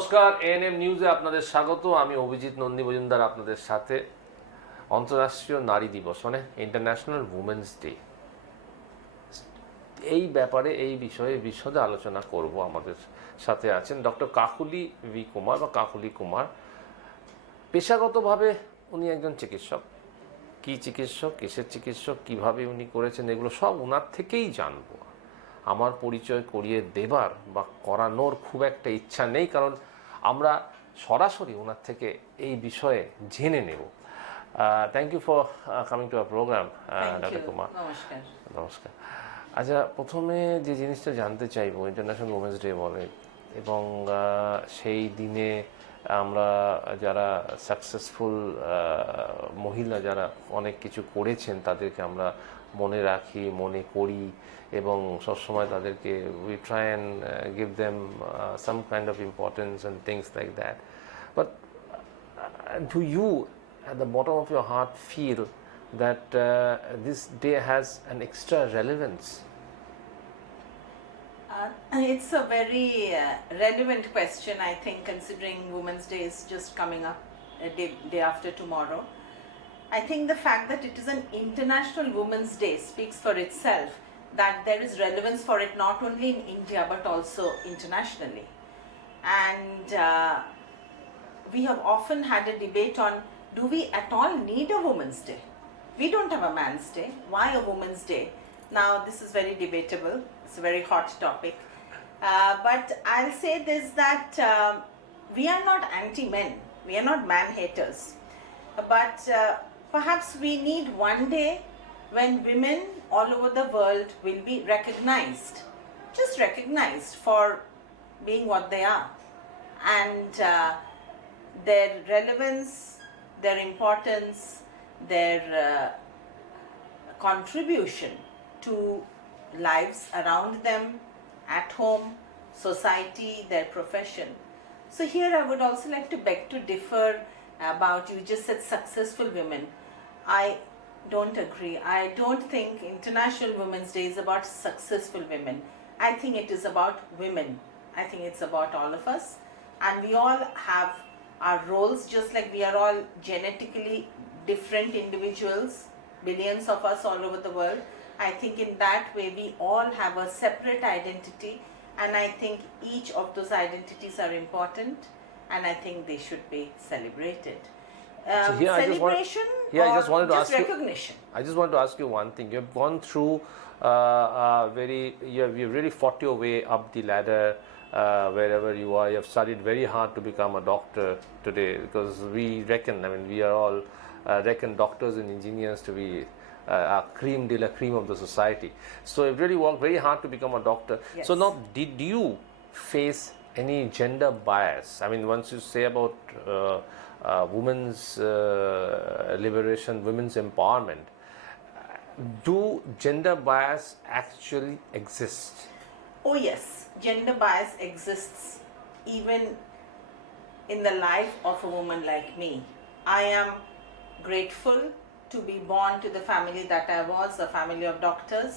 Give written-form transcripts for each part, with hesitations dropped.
নমস্কার, এএনএম নিউজে আপনাদের স্বাগত। আমি অভিজিৎ নন্দী মজুমদার আপনাদের সাথে। অন্তর্রাষ্ট্রীয় নারী দিবস মানে ইন্টারন্যাশনাল উমেন্স ডে, এই ব্যাপারে এই বিষয়ে বিশদে আলোচনা করব। আমাদের সাথে আছেন ডক্টর কাকুলি ভি কুমার বা কাকুলি কুমার। পেশাগতভাবে উনি একজন চিকিৎসক। কি চিকিৎসক, কিসের চিকিৎসক, কিভাবে উনি করেছেন, এগুলো সব ওনার থেকেই জানবো। আমার পরিচয় করিয়ে দেবার বা করানোর খুব একটা ইচ্ছা নেই, কারণ আমরা সরাসরি ওনার থেকে এই বিষয়ে জেনে নেব। Thank you for coming to our programme, doctor Kumar. নমস্কার। নমস্কার। আচ্ছা, প্রথমে যে জিনিসটা জানতে চাইবো, ইন্টারন্যাশনাল উমেন্স ডে বলে এবং সেই দিনে আমরা যারা সাকসেসফুল মহিলা যারা অনেক কিছু করেছেন তাদেরকে আমরা মনে রাখি, মনে করি এবং সবসময় তাদেরকে we try and give them some kind of importance and things like that. But do you at the bottom of your heart feel that this day has an extra relevance? It's a very relevant question, I think, considering Women's Day is just coming up day after tomorrow. I think the fact that it is an International Women's Day speaks for itself, that there is relevance for it not only in India but also internationally. And we have often had a debate on, do we at all need a Women's Day? We don't have a Man's Day. Why a Women's Day? Now, this is very debatable. It's a very hot topic. But I'll say this, that we are not anti-men. We are not man-haters. But perhaps we need one day when women all over the world will be recognized, just recognized for being what they are. And their relevance, their importance, their contribution to lives around them, at home, society, their profession. So here I would also like to beg to differ about, you just said successful women. I don't agree. I don't think International Women's Day is about successful women. I think it is about women. I think it's about all of us, and we all have our roles, just like we are all genetically different individuals, billions of us all over the world. I think in that way we all have a separate identity, and I think each of those identities are important, and I think they should be celebrated. So here Celebration I just wanted to ask recognition. I just want to ask you one thing. You've gone through you've really fought your way up the ladder. Wherever you are, you have studied very hard to become a doctor today, because we reckon, we are all reckon doctors and engineers to be a cream de la cream of the society. So you've really worked very hard to become a doctor. Yes. So now, did you face any gender bias? Once you say about women's liberation, women's empowerment, do gender bias actually exist? Oh yes, gender bias exists even in the life of a woman like me. I am grateful to be born to the family that I was, a family of doctors.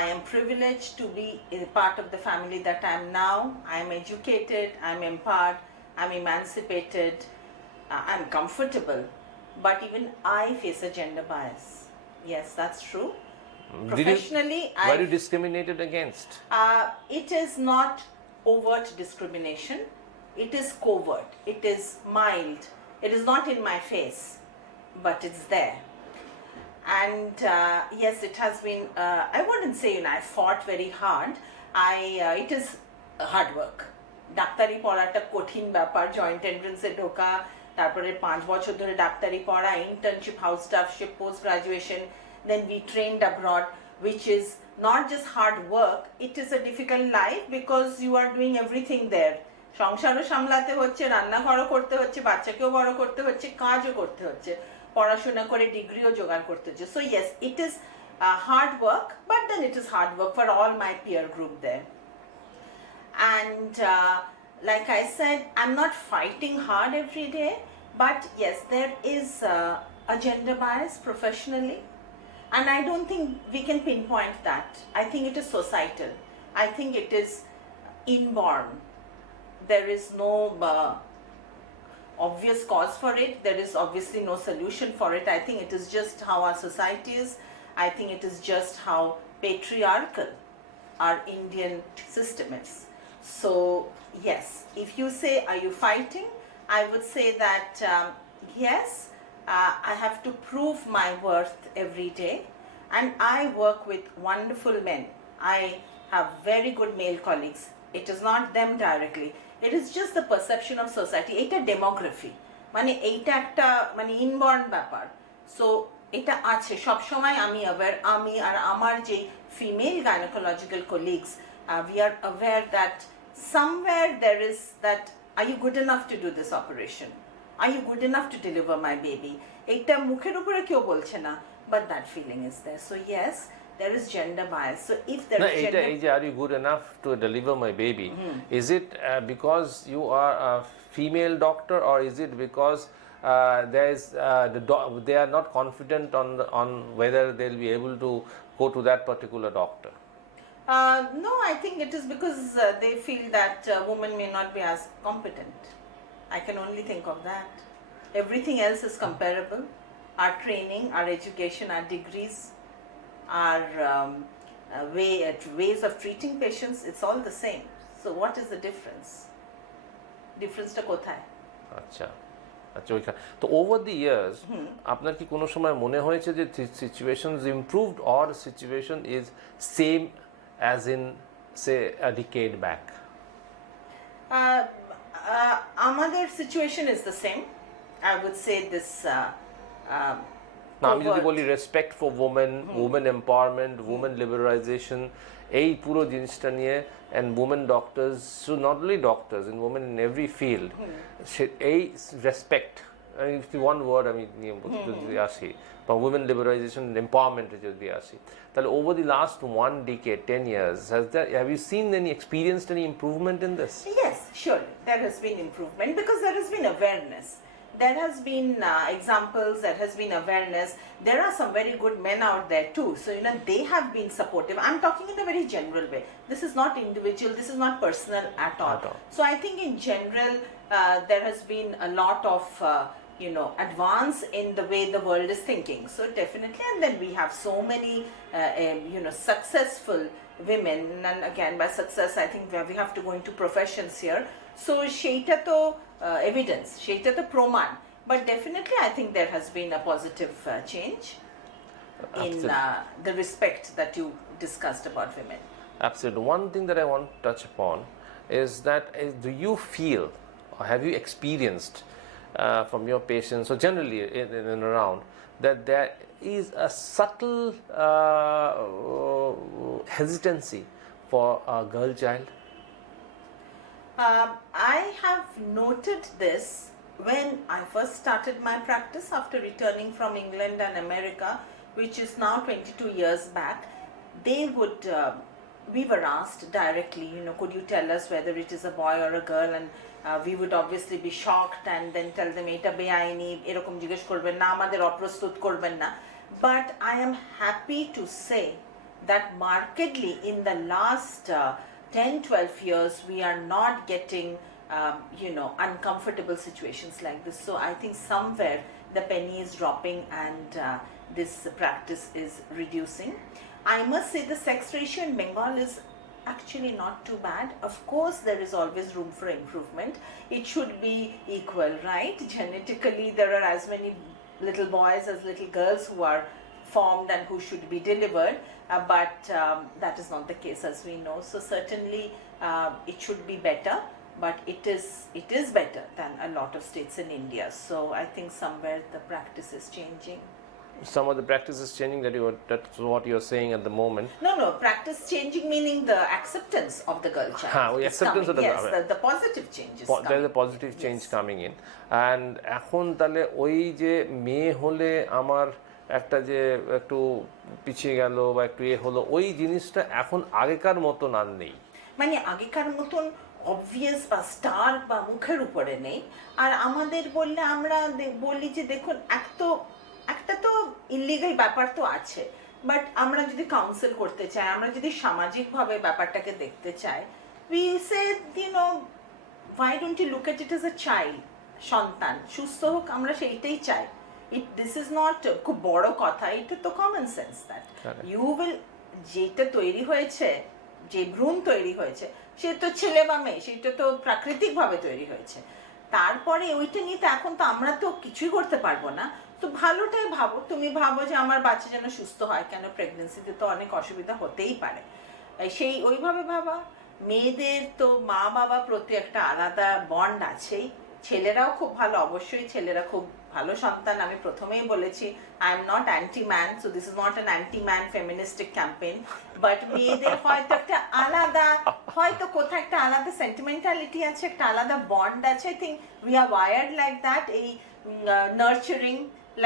I am privileged to be a part of the family that I am now. I am educated, I am empowered, I am emancipated, I am comfortable. But even I face a gender bias. Yes, that's true. Professionally, were you discriminated against? It is not overt discrimination. It is covert. It is mild. It is not in my face, but it's there. And yes, it has been, I wouldn't say I fought very hard. It is hard work. ডাক্তারি পড়াটা কঠিন ব্যাপার, joint এন্ট্রান্সে ঢোকা, তারপরে 5 বছর ধরে ডাক্তারি পড়া, internship, house staffship, post graduation, then we trained abroad, which is not just hard work, it is a difficult life because you are doing everything there. সংসারও সামলাতে হচ্ছে, রান্নাঘরও করতে হচ্ছে, বাচ্চাকেও বড় করতে হচ্ছে, কাজও করতে হচ্ছে, পড়াশোনা করে ডিগ্রিও জোগাড় করতে হচ্ছে. So yes, it is hard work, but then it is hard work for all my peer group there. And like I said, I'm not fighting hard every day, but yes, there is a gender bias professionally. And I don't think we can pinpoint that. I think it is societal. I think it is inborn. there is no obvious cause for it. There is obviously no solution for it. I think it is just how our society is. I think it is just how patriarchal our Indian system is. So yes, if you say, are you fighting? I would say that yes, I have to prove my worth every day, and I work with wonderful men. I have very good male colleagues. It is not them directly. It is just the perception of society. এটা demography, মানে এইটা একটা মানে inborn ব্যাপার। So এটা আছে সব সময় আমি aware, আমি আর আমার যে female gynaecological colleagues, we are aware that somewhere there is that, are you good enough to do this operation? Are you good enough to deliver my baby? এটা মুখের উপরে কেউ বলছে না, but that feeling is there. So yes, there is gender bias. So if there is gender, are you good enough to deliver my baby? Is it because you are a female doctor, or is it because there is they are not confident on whether they'll be able to go to that particular doctor? No, I think it is because they feel that women may not be as competent. I can only think of that. Everything else is comparable. Our training, our education, our degrees, our ways of treating patients, it's all the same. So what is the difference? Difference টা কোথায়? আচ্ছা আচ্ছা, ওইখানে তো over the years আপনার কি কোনো সময় মনে হয়েছে যে situations improved or situation is same as in say a decade back? আমাদের situation is the same. I would say this না, আমি যদি বলি respect for women, women empowerment, women liberalisation, এই পুরো জিনিসটা নিয়ে, and women doctors, so not only doctors, in women in every field, এই রেসপেক্ট, ওয়ান ওয়ার্ড আমি নিয়ে যদি আসি, বা ওমেন লিবারাইজেশন এম্পাওয়ারমেন্টে যদি আসি, তাহলে over the last 1 decade, 10 years, have you seen any, experienced any improvement in this? Yes, surely there has been improvement, because there has been awareness. There has been examples, there has been awareness. There are some very good men out there too. So, they have been supportive. I'm talking in a very general way. This is not individual, this is not personal at all. So, I think in general, there has been a lot of, advance in the way the world is thinking. So, definitely, and then we have so many, successful women. And again, by success, I think we have to go into professions here. So, sheita to evidence, sheita to proman. But definitely, I think there has been a positive change in the respect that you discussed about women. Absolutely. One thing that I want to touch upon is that, do you feel, or have you experienced from your patients, or generally in and around, that there is a subtle hesitancy for a girl child? I have noted this when I first started my practice after returning from England and America, which is now 22 years back. They would, we were asked directly, could you tell us whether it is a boy or a girl, and we would obviously be shocked and then tell them এটা বেআইনি, এরকম জিজ্ঞেস করবেন না, আমাদের অপ্রস্তুত করবেন না. But I am happy to say that markedly in the last 10-12 years, we are not getting uncomfortable situations like this. So I think somewhere the penny is dropping, and this practice is reducing. I must say the sex ratio in Bengal is actually not too bad. Of course, there is always room for improvement. It should be equal, right? Genetically, there are as many little boys as little girls who are formed and who should be delivered, but that is not the case, as we know. So certainly it should be better, but it is better than a lot of states in India. So I think somewhere the practice is changing. Some of the practice is changing, that's what you're saying at the moment. No, practice changing meaning the acceptance of the girl child. Acceptance coming. of the yes, the positive change is coming. There's a positive change coming in, and এখন তাহলে ওই যে মেয়ে হলে আমার একটা যে একটু পিছিয়ে গেল বা একটু হলো, ওই জিনিসটা এখন আগেকার মতন আর নেই, মানে আগেকার মতন অবভিয়াস বা স্টার বা মুখের উপরে নেই। আর আমাদের বললে আমরা বলি যে দেখুন একটা তো ইলিগাল ব্যাপার তো আছে, বাট আমরা যদি কাউন্সিল করতে চাই, আমরা যদি সামাজিকভাবে ব্যাপারটাকে দেখতে চাই, we say why don't you look at it as a child? সন্তান সুস্থ হোক, আমরা সেইটাই চাই। This is not খুব বড় কথা, এটা তো common sense that you will, যেটা তৈরি হয়েছে, যে ভ্রূণ তৈরি হয়েছে, সে তো ছেলে বা মেয়ে, সেটা তো প্রাকৃতিকভাবে তৈরি হয়েছে। তারপরে ওইটা নিয়ে তো এখন তো আমরা তো কিছুই করতে পারবো না। তো ভালোটাই ভাবো, তুমি ভাবো যে আমার বাচ্চা যেন সুস্থ হয়, কেন প্রেগনেন্সিতে তো অনেক অসুবিধা হতেই পারে, সেই ওইভাবে ভাবা। মেয়েদের তো মা বাবা প্রতি একটা আলাদা বন্ড আছেই, ছেলেরাও খুব ভালো, অবশ্যই ছেলেরা খুব ভালো সন্তান। আমি প্রথমেই বলেছি I am not anti man, so this is not an anti man feministic campaign, but মেয়েদের হয়তো একটা আলাদা, হয়তো কোথাও একটা আলাদা সেন্টিমেন্টালিটি আছে, একটা আলাদা বন্ড আছে। I think we are wired like that. এই nurturing,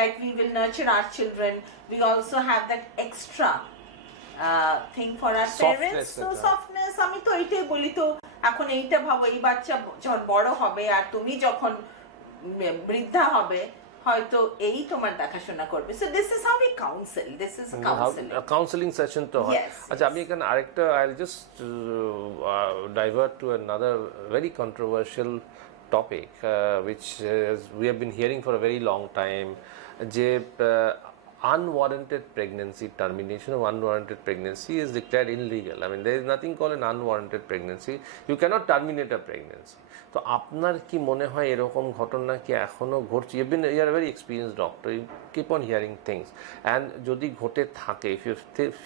like we will nurture our children, we also have that extra thing for our parents. So softness, আমি তো এইটাই বলি। তো এখন এইটা ভাবো, এই বাচ্চা যখন বড় হবে আর তুমি যখন বৃদ্ধা হবে, হয়তো এই তোমার দেখাশোনা করবে। So this is how we counsel, this is counseling. Counselling session তো হয়। আচ্ছা, আমি এখানে আরেকটা, I'll just divert to another very controversial topic which we have been hearing for a very long time, যে unwarranted pregnancy, termination of unwarranted pregnancy is declared illegal. I mean, there is nothing called an unwarranted pregnancy. You cannot terminate a pregnancy. তো আপনার কি মনে হয় এরকম ঘটনা কি এখনো ঘটছে? You are a very experienced doctor, you keep on hearing things, and যদি ঘটে থাকে, if you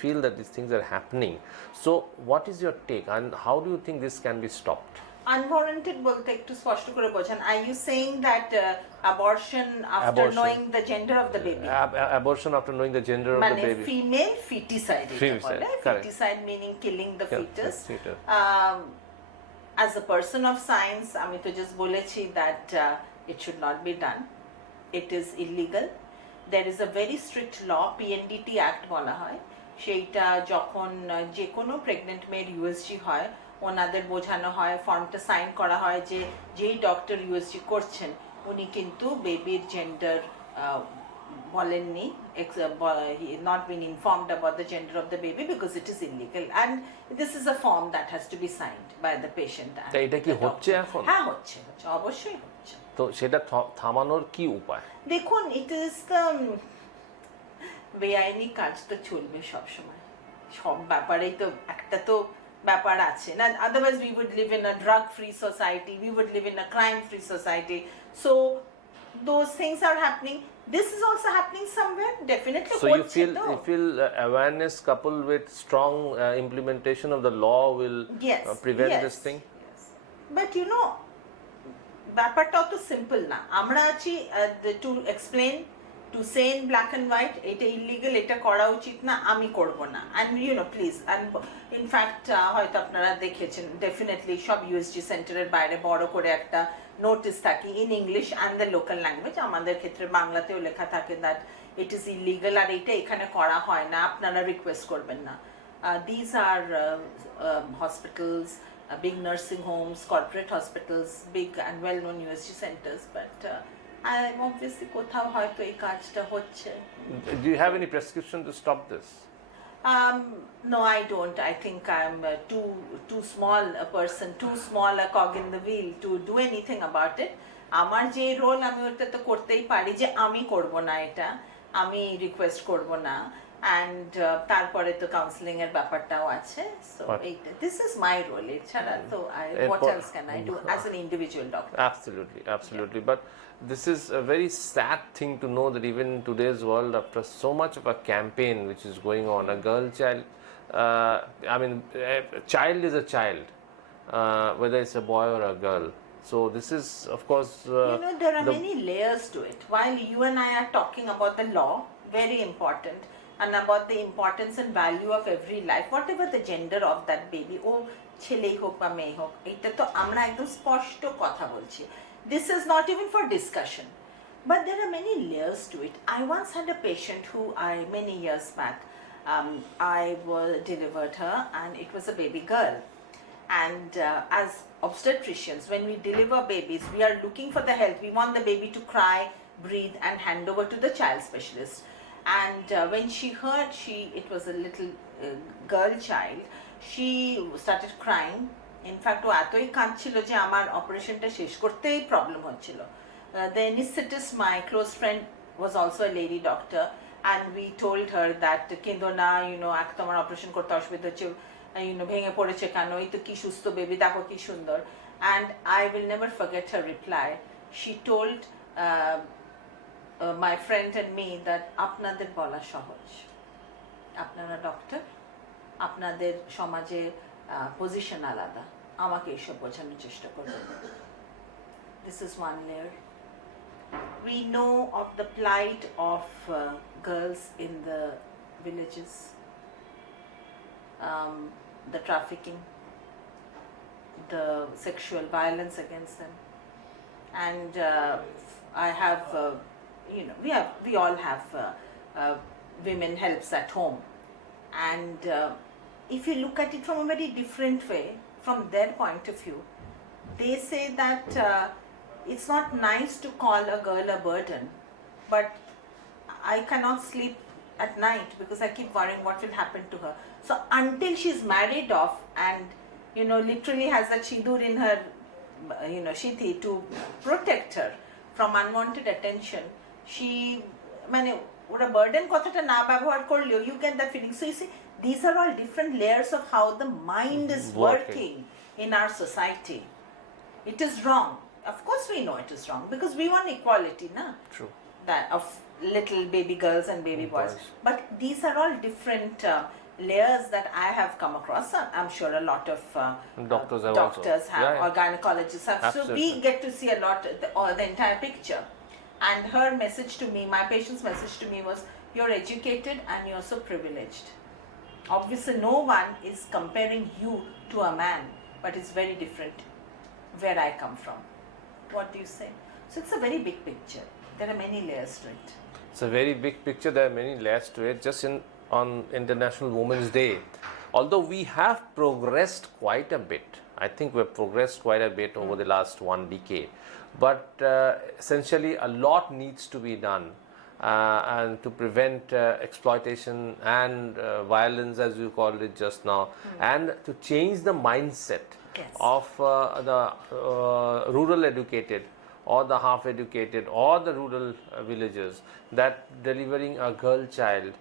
feel that these things are happening, so what is your take and how do you think this can be stopped? Unwarranted বলতে একটু স্পষ্ট করে বোঝান। Are you saying that abortion after knowing the gender of the baby? Abortion after knowing the gender of the baby. মানে female feticide, feticide meaning killing the fetus. As a person of science, আমি তো just বলেছি that it should not be done. It is illegal. There is a very strict law, PNDT Act বলা হয়। সেইটা যখন যে কোনো প্রেগনেন্ট মেয়ের ইউএসজি হয়, ওনাদের বোঝানো হয়, ফর্মটা সাইন করা হয় যে যেই ডক্টর ইউএসজি করছেন উনি কিন্তু বেবির জেন্ডার বলেননি, not been informed about the gender of the baby because it is illegal, and this is a form that has to be signed by the patient. এটা কি হচ্ছে এখন? হ্যাঁ, হচ্ছে, অবশ্যই হচ্ছে। তো সেটা থামানোর কি উপায়? দেখুন, it is the বেআইনি কাজ তো চলবে সব সময়, সব ব্যাপারেই তো একটা তো ব্যাপার আছে না, otherwise we would live in a drug free society, we would live in a crime free society. So those things are happening. This is also happening somewhere, definitely. So you feel awareness coupled with strong implementation of the law will prevent this thing? Yes. But you know, ব্যাপারটা অত simple না। আমরা আছি to explain, to say in black and white, এটা illegal, এটা করা উচিত না, আমি করব না। And you know, please, and in fact হয়তো আপনারা দেখেছেন, ডেফিনেটলি সব ইউএসজি সেন্টারের বাইরে বড় করে একটা নোটিস থাকে in English and the local language. আমাদের ক্ষেত্রে বাংলাতেও লেখা থাকে দ্যাট ইট ইজ ইলিগাল, আর এটা এখানে করা হয় না, আপনারা রিকোয়েস্ট করবেন না। This are hospitals, big nursing homes, corporate hospitals, big and well-known USG centers, but obviously কোথাও হয়তো এই কাজটা হচ্ছে। Do you have any prescription to stop this? No, I don't. I think I'm too small a person, too small a cog in the wheel to do anything about it. আমার যে role, আমি ওটা তো করতেই পারি যে আমি করব না, এটা আমি রিকোয়েস্ট করব না, and তারপরে তো কাউন্সেলিং এর ব্যাপারটাও আছে। So this is my role. এছাড়া তো what else can I do as an individual doctor? Absolutely. But this is a very sad thing to know that even in today's world, after so much of a campaign which is going on, a girl child, I mean, a child is a child, whether it's a boy or a girl. So this is, of course, you know, there are many layers to it. While you and I are talking about the law, very important, and about the importance and value of every life, whatever the gender of that baby, ও ছেলেই হোক বা মেয়ে হোক, এটা তো আমরা একদম স্পষ্ট কথা বলছি। This is not even for discussion, but there are many layers to it. I once had a patient who many years back, I delivered her, and it was a baby girl. And as obstetricians, when we deliver babies, we are looking for the health. We want the baby to cry, breathe, and hand over to the child specialist. And when she heard it was a little girl child, she started crying in fact ও এতই কাঁদছিল যে আমার অপারেশনটা শেষ করতেই problem হচ্ছিল। The anesthetist, my close friend, was also a lady doctor, and we told her that কেঁদো না, তোমার অপারেশন করতে অসুবিধা হচ্ছে, ভেঙে পড়েছে কেন, এই তো কি সুস্থ বেবি, দেখো কি সুন্দর। And I will never forget her reply. She told my friend and me that আপনাদের বলা সহজ, আপনারা ডক্টর, আপনাদের সমাজে পজিশন আলাদা, আমাকে এসব বোঝানোর চেষ্টা করবেন। This is one layer. We know of the plight of girls in the villages, the trafficking, the sexual violence against them, and I have, we all have women helps at home, and if you look at it from a very different way, from their point of view, they say that it's not nice to call a girl a burden, but I cannot sleep at night because I keep worrying what will happen to her. So until she's married off and literally has that sindoor in her shithi to protect her from unwanted attention, she ওরা burden কথাটা না ব্যবহার করলেও you get that feeling. So you see, these are all different layers of how the mind is working in our society. It is wrong. Of course we know it is wrong because we want equality, na? True. That of little baby girls and baby boys. But these are all different layers that I have come across. I'm sure a lot of doctors have, or gynecologists have. Absolutely. So we get to see a lot, the entire picture. And her message to me, my patient's message to me was, you're educated and you're so privileged. Obviously no one is comparing you to a man, but it's very different where I come from. What do you say? So it's a very big picture. There are many layers to it. It's a very big picture. There are many layers to it. Just on International Women's Day, although we have progressed quite a bit, I think we've progressed quite a bit over the last 1 decade. But essentially, a lot needs to be done, and to prevent exploitation and violence, as you called it just now, and to change the mindset of the rural educated or the half educated or the rural villagers, that delivering a girl child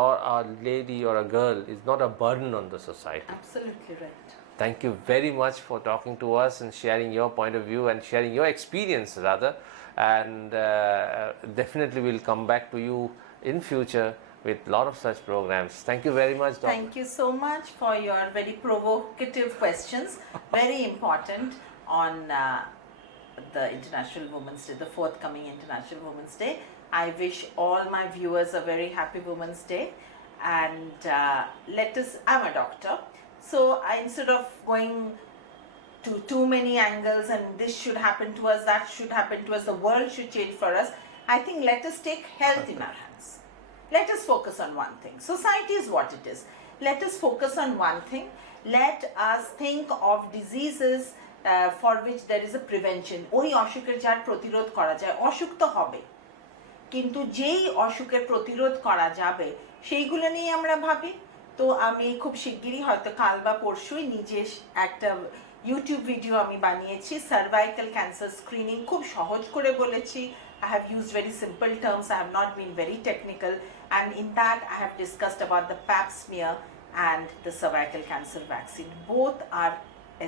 or a lady or a girl is not a burden on the society. Absolutely right. Thank you very much for talking to us and sharing your point of view and sharing your experience rather, and definitely we'll come back to you in future with a lot of such programs. Thank you very much, Doctor. Thank you so much for your very provocative questions, very important on the International Women's Day, the forthcoming International Women's Day. I wish all my viewers a very happy Women's Day, and I'm a doctor, so instead of going to too many angles and this should happen to us, that should happen to us, the world should change for us, I think let us take health in our hands. Let us focus on one thing. Society is what it is. Let us focus on one thing. Let us think of diseases for which there is a prevention. ওই অসুখের যার প্রতিরোধ করা যায়, অসুখ তো হবে, কিন্তু যেই অসুখের প্রতিরোধ করা যাবে সেইগুলো নিয়ে আমরা ভাবি। তো আমি খুব শিগগিরই, হয়তো কাল বা পরশুই, নিজে একটা ইউটিউব ভিডিও আমি বানিয়েছি, সার্ভাইকাল ক্যান্সার স্ক্রিনিং, খুব সহজ করে বলেছি। I have used very simple terms, I have not been very technical, and in that I have discussed about the pap smear and the cervical cancer vaccine. Both are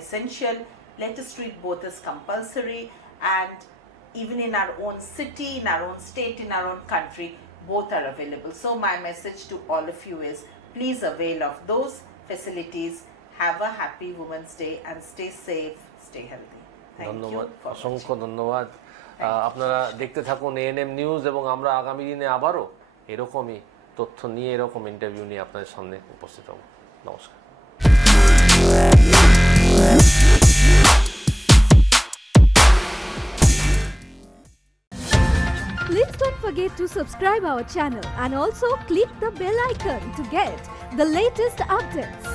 essential. Let us treat both as compulsory, and even in our own city, in our own state, in our own country, both are available. So my message to all of you is, please avail of those facilities. Have a happy Women's Day and stay safe, stay healthy. Thank you. অসংখ্য ধন্যবাদ। আপনারা দেখতে থাকুন ANM news, এবং আমরা আগামী দিনে আবারও এরকমই তথ্য নিয়ে, এরকম ইন্টারভিউ নিয়ে আপনাদের সামনে উপস্থিত হব। নমস্কার। Please don't forget to subscribe our channel and also click the bell icon to get the latest updates.